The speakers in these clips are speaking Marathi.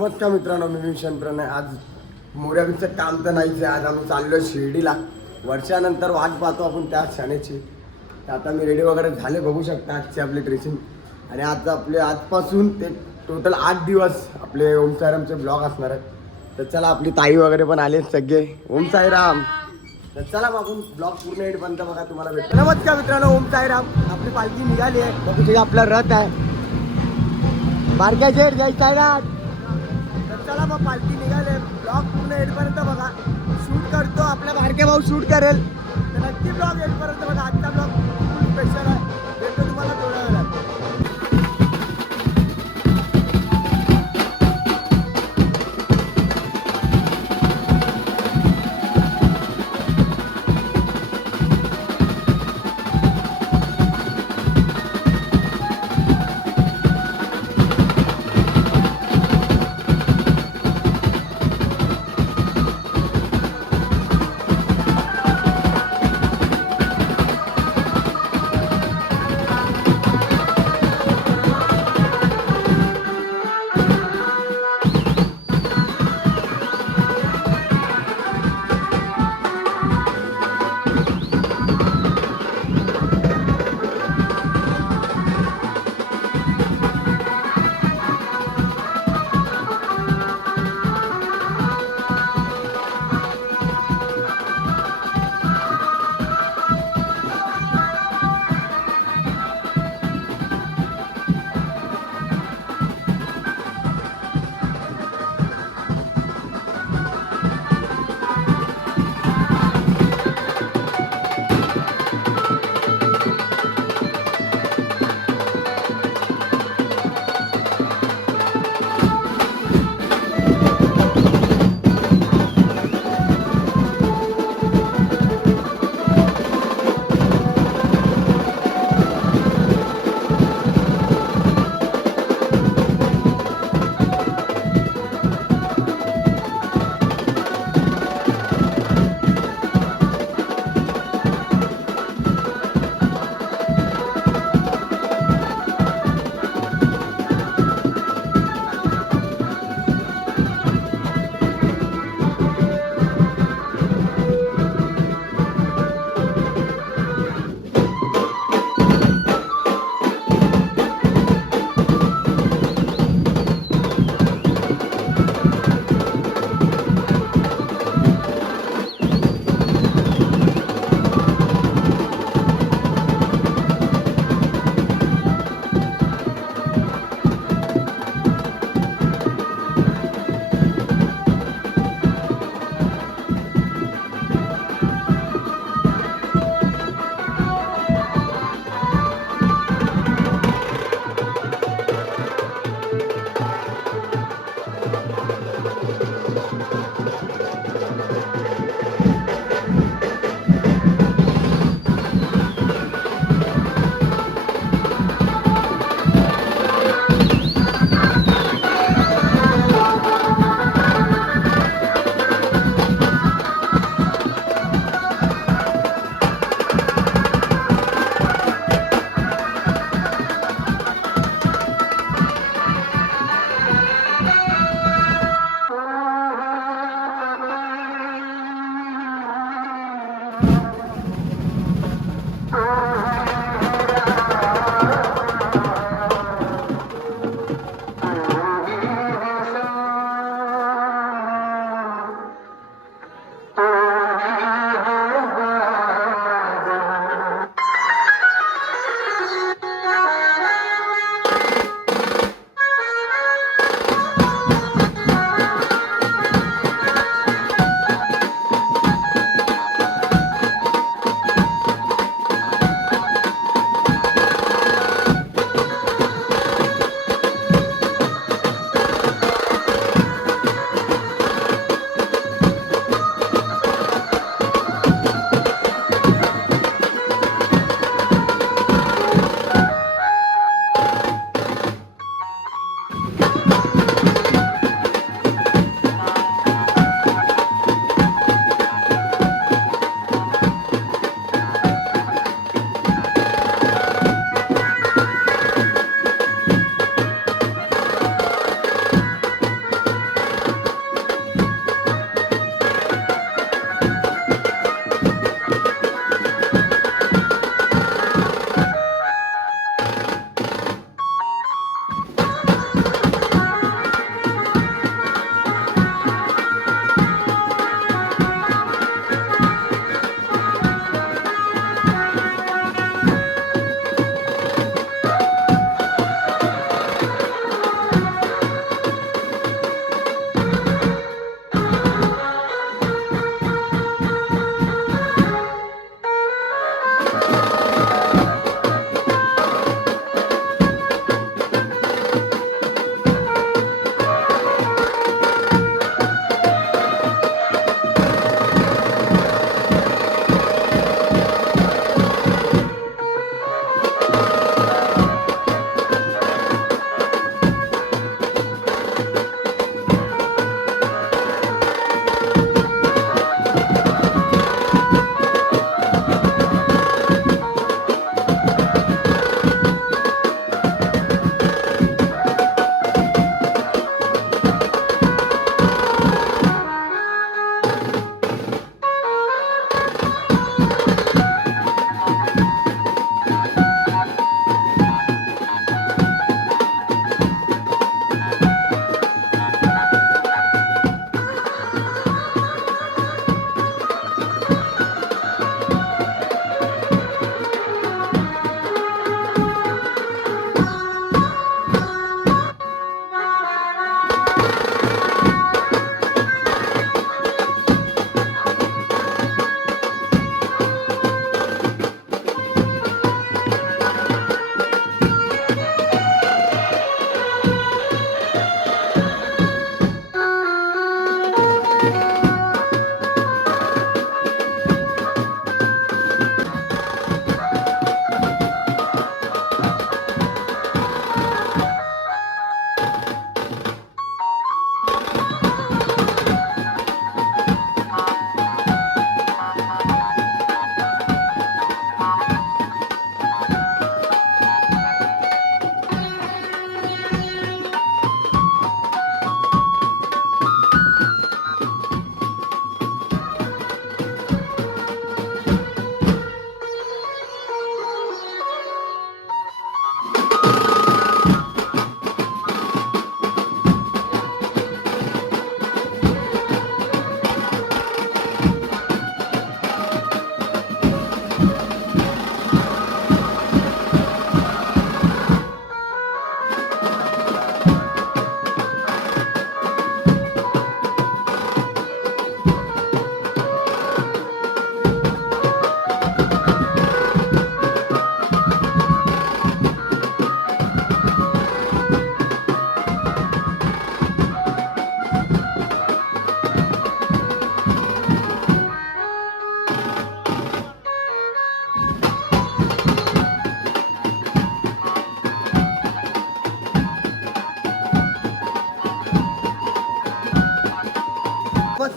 नमस्कार मित्रांनो, मी भीषण प्रणय. आज मोऱ्याचं काम तर नाहीच आहे. आज आम्ही चाललो शिर्डीला. वर्षानंतर वाट पाहतो आपण त्या क्षणाची. तर आता मी रेडी वगैरे झाले, बघू शकता आजची आपली ड्रेसिंग. आणि आज आपले आजपासून ते टोटल 8 दिवस आपले ओम साईरामचे ब्लॉग असणार आहेत. तर चला, आपली ताई वगैरे पण आले सगळे. ओम साईराम. तर चला आपण ब्लॉग पूर्ण एड पर्यंत बघा, तुम्हाला भेटतो. नमस्कार मित्रांनो, ओम साईराम. आपली पालखी निघाली आहे. बघू शकता आपला रथ आहे. बारक्याचे जय साईनाथ. तर चला मग, पालखी निघाले. ब्लॉग पूर्ण एडपर्यंत बघा. शूट करतो, आपला बारके भाऊ शूट करेल. तर नक्की ब्लॉग एडपर्यंत बघा. आजचा ब्लॉग फुल स्पेशल आहे. भेटतो तुम्हाला थोड्या वेळात.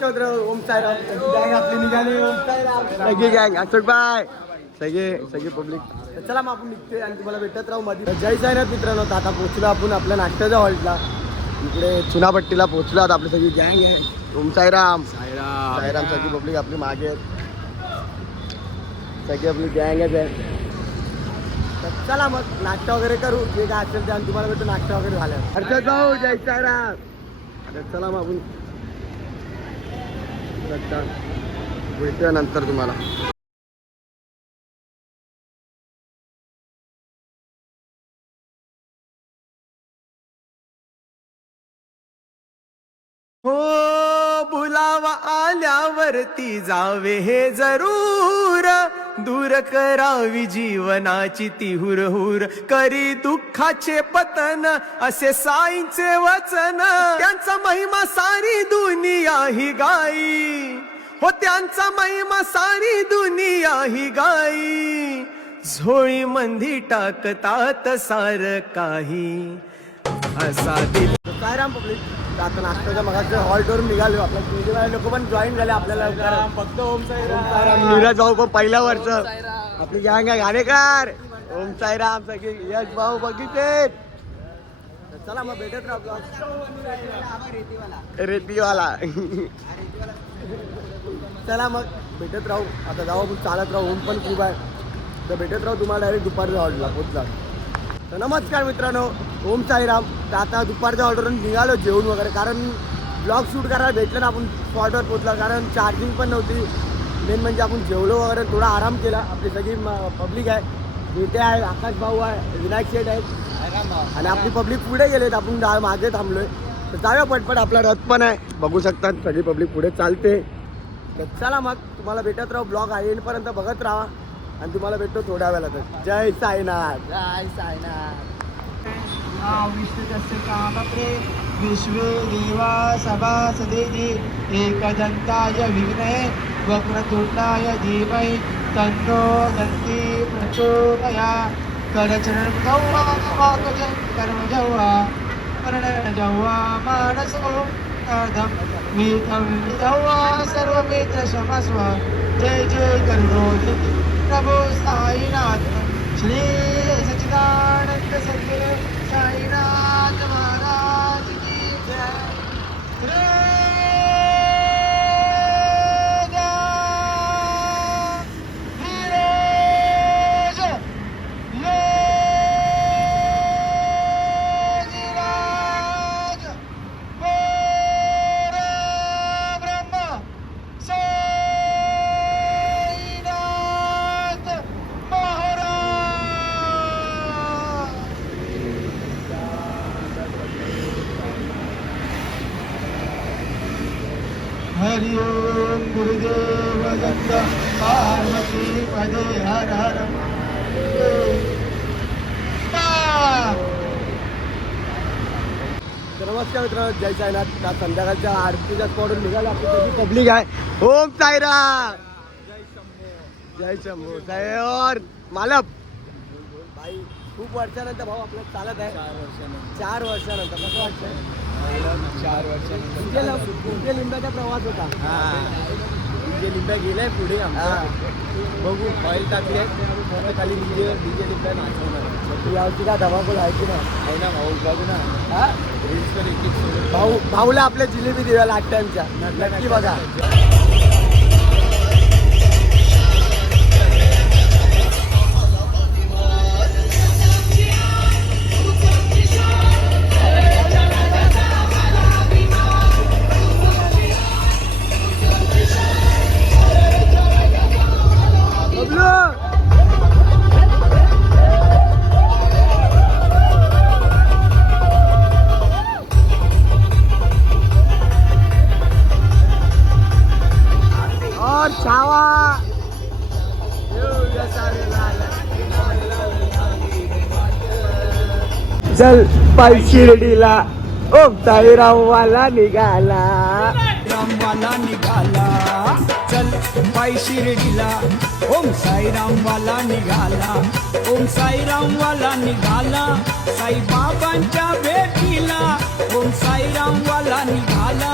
नमस्कार मित्र, ओम साईराम. गँग आपली निघाली, ओम साईराम. सगळी गँग अशोक बाय, सगळे पब्लिक. चला मग आपण निघतोय आणि तुम्हाला भेटत राहू मध्ये. जय साईनाथ मित्रांनो. आता पोहोचलो आपण आपल्या नाश्त्याच्या हॉल्टला. इकडे चुनापट्टीला पोहोचलो. आता आपली सगळी गँग आहे. ओम साईराम. साईराम सगळी पब्लिक आपली मागे आहेत. सगळी आपली गँगच आहे. तर चला मग नाश्ता वगैरे करू, जे काय असेल ते. आणि तुम्हाला भेटू नाश्ता वगैरे झालं. हर्षद भाऊ जय साईराम. तर चला मग आपण भेटूया नंतर तुम्हाला. हो बुलावा आल्यावरती जावे हे जरूर, दूर करावी जीवनाची ती हुरहुर, करी दुःखाचे पतन असे साईंचे वचन. त्यांचा महिमा सारी दुनिया ही गाई, हो त्यांचा महिमा सारी दुनिया ही गाई. झोळी मंदी टाकतात सार काही असा दिल. साईराम पब्लिक. आता नाश्त्याच्या मगाच्या हॉल्टवरून निघालो. आपल्या लोक पण जॉईन झाले आपल्याला. फक्त ओम साईराम. नीरज भाऊ पण पहिल्या वर्ष आपली गँग आहे. गाणेकर ओम साईराम सगळे. यश भाऊ बघितले. चला मग भेटत राहतो रेतीवाला. चला मग भेटत राहू. आता जाऊ आपण चालत राहू. ऊन पण खूप आहे. तर भेटत राहू तुम्हाला डायरेक्ट दुपारच्या हॉल्टला पोचला. तर नमस्कार मित्रांनो, ओम साईराम. तर आता दुपारच्या ऑर्डरवरून निघालो जेवण वगैरे, कारण ब्लॉग शूट करायला भेटलं ना. आपण स्पॉटवर पोचला, कारण चार्जिंग पण नव्हती. मेन म्हणजे आपण जेवलो वगैरे, थोडा आराम केला. आपली सगळी पब्लिक आहे. बेटे आहे, आकाश भाऊ आहे, विनायक शेठ आहेत आणि आपली पब्लिक पुढे गेलेत. आपण मागे थांबलोय. तर जाऊया पटपट. आपला रथ पण आहे, बघू शकतात. सगळी पब्लिक पुढे चालते. तर चला मग तुम्हाला भेटत राहू. ब्लॉग येईपर्यंत बघत राहा आणि तुम्हाला भेटतो थोड्या वेळात. जय साईनाथ. जय साईनाथ. विश्वे देवा सभासदेति एकदन्ताय विघ्ने वक्रतुण्डाय धीमहि तन्नो दन्ति प्रचोदयात्. करचरणौ कर्मजौ कर्णजौ मानसो अर्धं वीतं विधौ सर्वमित्रशमस्व. जय जय करुणोदि प्रभु साईनाथ. श्री सच्चिदानंद सद्गुरु साईनाथ महाराज की जय. हरि ओम गुरुदेव दत्त पार्वती पदे हर हर. नमस्कार मित्रांनो, जय साईनाथ. आज संध्याकाळच्या आरतीच्या स्पॉटवरून निघालो. आपली सगळी पब्लिक आहे. ओम साईराम. जय शंभू. जय और मालप भाई. खूप वर्षानंतर भाऊ आपल्याला चालत आहे. 4 वर्षानंतर कसं वाटतं? 4 वर्षानंतर तुझे लिंब्याचा प्रवास होता. डीजे लिंब्या गेलाय पुढे आमचा. बघू ऑइल टाकले आता खाली डीजे लिंब्या नाचवणार. यावरची काय धमाकूल आहे की नाही? आहे ना भाऊ, बघू ना. हा रील्स तर एक भाऊला आपल्या जिलेबी देऊया लास्ट टाइमच्या. नक्की बघा. चल पाय शिर्डीला. ओम साईराम वाला निघाला. रामवाला निघाला. चल पाय शिर्डीला. ओम साईराम वाला निघाला, ओम साईराम वाला निघाला साईबाबांच्या भेटीला. ओम साईराम वाला निघाला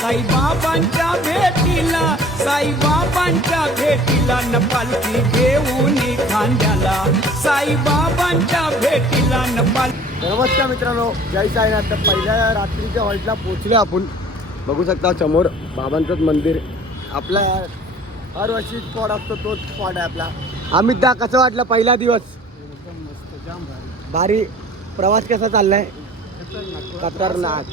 साईबाबांच्या भेटीला, साईबाबांच्या भेटीला न पालखी घेऊन खांद्याला, साईबाबांच्या भेटीला न पालखी. नमस्कार मित्रांनो, जय साईनाथ. तर पहिल्या रात्रीच्या हॉल्टला पोचले आपण. बघू शकता समोर बाबांचंच मंदिर. आपला हर वर्षी स्पॉट असतो तोच स्पॉट आहे आपला. अमितदा, कसं वाटलं पहिला दिवस? एकदम मस्त, जाम भारी. भारी. प्रवास कसा चाललाय? खतरनाक.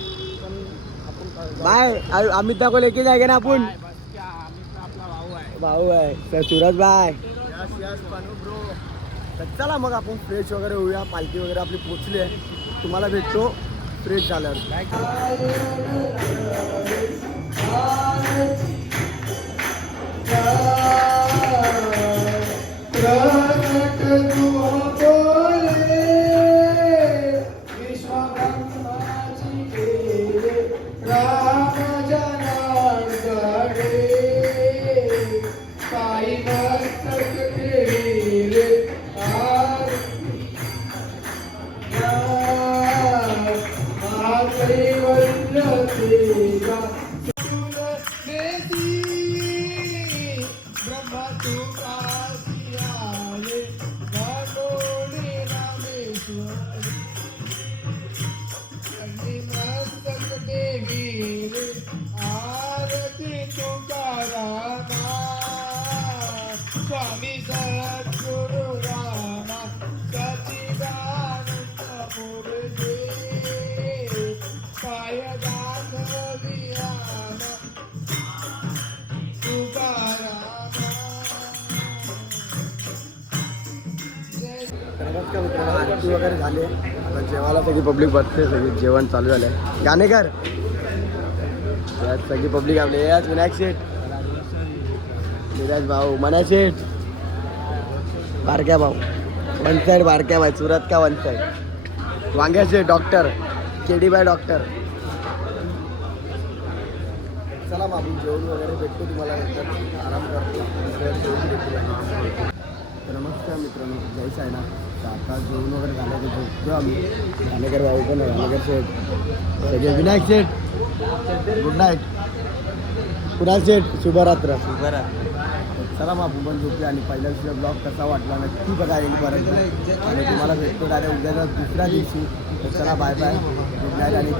बाय. अमितदा को लेके जाएगा ना आपण? आपला भाऊ आहे. भाऊ आहे sir, Suraj bye. Yes yes पनू ब्रो. तर चला मग आपण फ्रेश वगैरे होऊया. पालखी वगैरे आपली पोचली आहे. तुम्हाला भेटतो फ्रेश झाल्यावर. स्वामी सद्गुरु रामा सचिदानंद मुरली पाय दाखवियाना तुकारामा. नमस्कार मित्रांनो, आरती वगैरे झाली. आता जेवायला सगळी पब्लिक बसते. सगळी जेवण चालू झालंय. गाणेकर यात सगळी पब्लिक आपली. याच विनायक शेठ, नीरज भाऊ, मना शेठ, बारक्या भाऊ वन साईड, बारक्या भाई सुरत का वन साईड, वांग्या शेठ, डॉक्टर केडी बाय डॉक्टर. चला मग आपण जेवण वगैरे भेटतो तुम्हाला नंतर. आराम करतो. तर नमस्कार मित्रांनो, जय साईनाथ. तर आता जेवण वगैरे झालं की झोपतो आम्ही. गाणेकर भाऊ पण आहे, गाणेकर शेठ, सगळे विनायक शेठ गुड नाईट, कुणाल शेठ शुभरात्र. चला मग आपण पण झोपले. आणि पहिल्या दिवशी ब्लॉग कसा वाटला नक्की बघा येईपर्यंत. आणि तुम्हाला भेटतो डायरेक्ट उद्याचा दुसऱ्या दिवशी. तर चला बाय बाय, गुड नाईट आणि